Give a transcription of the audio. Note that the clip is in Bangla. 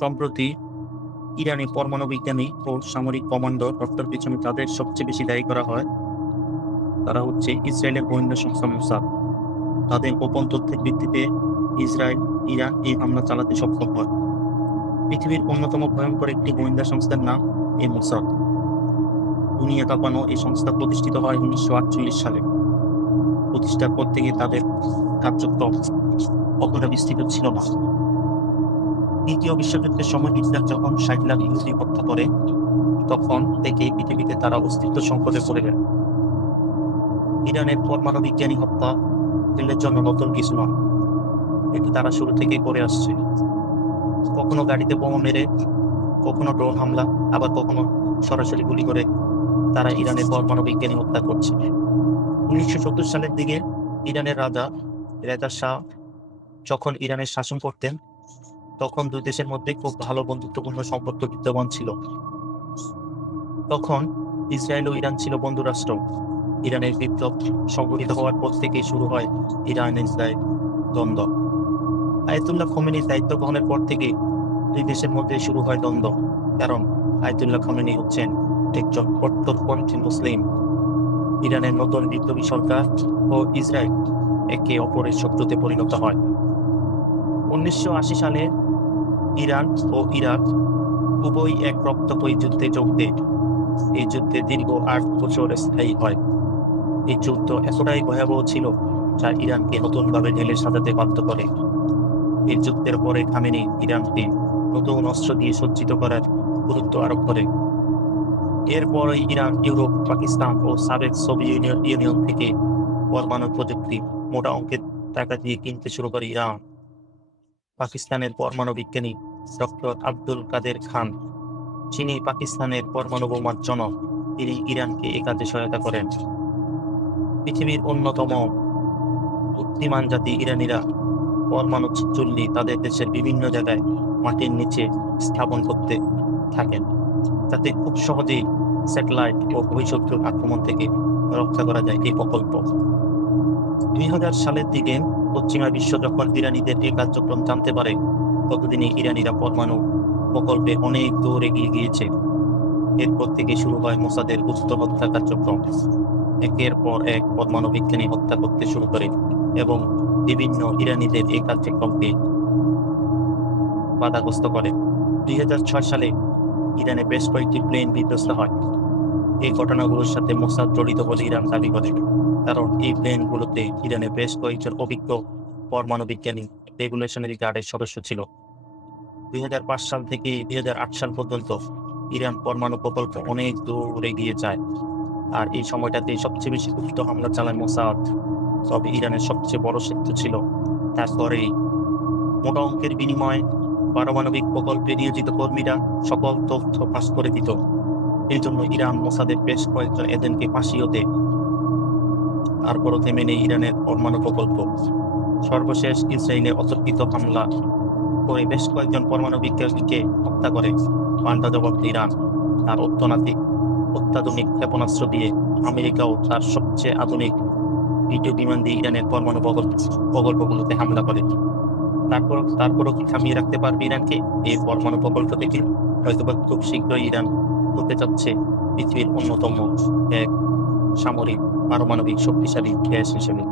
সম্প্রতি ইরানি পরমাণু বিজ্ঞানী ও সামরিক কমান্ডার হত্যার পিছনে তাদের সবচেয়ে বেশি দায়ী করা হয়। তারা হচ্ছে ইসরায়েলের গোয়েন্দা সংস্থা মোসাদ। তাদের গোপন তথ্যের ভিত্তিতে ইরান এই হামলা চালাতে সক্ষম হয়। পৃথিবীর অন্যতম ভয়ঙ্কর একটি গোয়েন্দা সংস্থার নাম এই মোসাদ। দুনিয়া কাঁপানো এই সংস্থা প্রতিষ্ঠিত হয় 1948 সালে। প্রতিষ্ঠার পর থেকে তাদের কার্যক্রম অতটা বিস্তৃত ছিল না। দ্বিতীয় বিশ্বযুদ্ধের সময় ইসরায়েল যখন 60 লাখ ইহুদি হত্যা করে, তখন থেকে পৃথিবীতে তারা অস্তিত্ব সংকটে পড়ে যায়। ইরানের পরমাণু বিজ্ঞানী হত্যা ইসরায়েলের জন্য নতুন কিছু নয়, এটি তারা শুরু থেকেই করে আসছে। কখনো গাড়িতে বোমা মেরে, কখনো ড্রোন হামলা, আবার কখনো সরাসরি গুলি করে তারা ইরানের পরমাণু বিজ্ঞানী হত্যা করছে। 1970 সালের দিকে ইরানের রাজা রেজা শাহ যখন ইরানের শাসন করতেন, তখন দুই দেশের মধ্যে খুব ভালো বন্ধুত্বপূর্ণ সম্পর্ক বিদ্যমান ছিল। তখন ইসরায়েল ও ইরান ছিল বন্ধু রাষ্ট্র। ইরানের বিপ্লব সংঘটিত হওয়ার পর থেকেই শুরু হয় ইরান ইসরায়েল দ্বন্দ্ব। আয়াতুল্লাহ খোমেনির দায়িত্ব গ্রহণের পর থেকে দুই দেশের মধ্যে শুরু হয় দ্বন্দ্ব, কারণ আয়াতুল্লাহ খোমেনি হচ্ছেন একজন কট্টরপন্থী মুসলিম। ইরানের নতুন বিপ্লবী সরকার ও ইসরায়েল একে অপরের শত্রুতে পরিণত হয়। 1980 সালে ইরান ও ইরাক উভয় এক রক্তক্ষয়ী যুদ্ধে যোগ দেয়। এই যুদ্ধে দীর্ঘ 8 বছর স্থায়ী হয়। এই যুদ্ধ এতটাই ভয়াবহ ছিল যা ইরানকে নতুনভাবে ঢেলে সাজাতে বাধ্য করে। এই যুদ্ধের পরে খামেনি ইরানকে নতুন অস্ত্র দিয়ে সজ্জিত করার গুরুত্ব আরোপ করে। এরপরে ইরান ইউরোপ, পাকিস্তান ও সাবেক সোভিয়েত ইউনিয়ন থেকে পরমাণু প্রযুক্তি মোটা অঙ্কের টাকা দিয়ে কিনতে শুরু করে ইরান। পাকিস্তানের পরমাণু বিজ্ঞানী ডক্টর আব্দুল কাদের খান, যিনি পাকিস্তানের পরমাণু বোমার জনক, তিনি ইরানকে এ কাজে সহায়তা করেন। পৃথিবীর অন্যতম বুদ্ধিমান জাতি ইরানিরা পরমাণু চুল্লি তাদের দেশের বিভিন্ন জায়গায় মাটির নিচে স্থাপন করতে থাকেন, যাতে খুব সহজেই স্যাটেলাইট ও বহিঃশত্রুর আক্রমণ থেকে রক্ষা করা যায়। এই প্রকল্প 2000 সালের দিকে পশ্চিমা বিশ্ব যখন ইরানিদের এই কার্যক্রম জানতে পারে, ততদিনে ইরানিরা পরমাণু প্রকল্পে অনেক দূর এগিয়ে গিয়েছে। এরপর থেকে শুরু হয় মোসাদের গুপ্ত হত্যা কার্যক্রম। একের পর এক পরমাণু বিজ্ঞানী হত্যা করতে শুরু করে এবং বিভিন্ন ইরানিদের এই কার্যক্রমকে বাধাগ্রস্ত করে। 2006 সালে ইরানে বেশ কয়েকটি প্লেন বিধ্বস্ত হয়। এই ঘটনাগুলোর সাথে মোসাদ জড়িত বলে ইরান দাবি করে, কারণ এই প্লেনগুলোতে ইরানের বেশ কয়েকজন অভিজ্ঞ পরমাণু বিজ্ঞানী রেগুলেশনারি গার্ডের সদস্য ছিল। 2005 সাল থেকে 2008 সাল পর্যন্ত ইরান পরমাণু প্রকল্প অনেক দূর এগিয়ে যায়, আর এই সময়টাতে সবচেয়ে বেশি গুপ্ত হামলা চালায় মোসাদ। তবে ইরানের সবচেয়ে বড় শত্রু ছিল তারপরেই মোটা অঙ্কের বিনিময়ে পারমাণবিক প্রকল্পে নিয়োজিত কর্মীরা সকল তথ্য ফাঁস করে দিত। এই জন্য ইরান মোসাদের বেশ কয়েকজন এজেন্টকে ফাঁসিও দেয়। তারপরও থেমে নেই ইরানের পরমাণু প্রকল্প। সর্বশেষ ইসরায়েলের অতর্কিত হামলা করে বেশ কয়েকজন পরমাণু বিজ্ঞানীকে হত্যা করে। পাল্টা জবাব ইরান তার অত্যাধুনিক ক্ষেপণাস্ত্র দিয়ে, আমেরিকাও তার সবচেয়ে আধুনিক যুদ্ধ বিমান দিয়ে ইরানের পরমাণু প্রকল্পগুলোতে হামলা করে। তারপরও কি থামিয়ে রাখতে পারবে ইরানকে এই পরমাণু প্রকল্প থেকে? হয়তোবা খুব শীঘ্রই ইরান হতে যাচ্ছে পৃথিবীর অন্যতম এক সামরিক পারমাণবিক শক্তিশালী দেশ হিসেবে।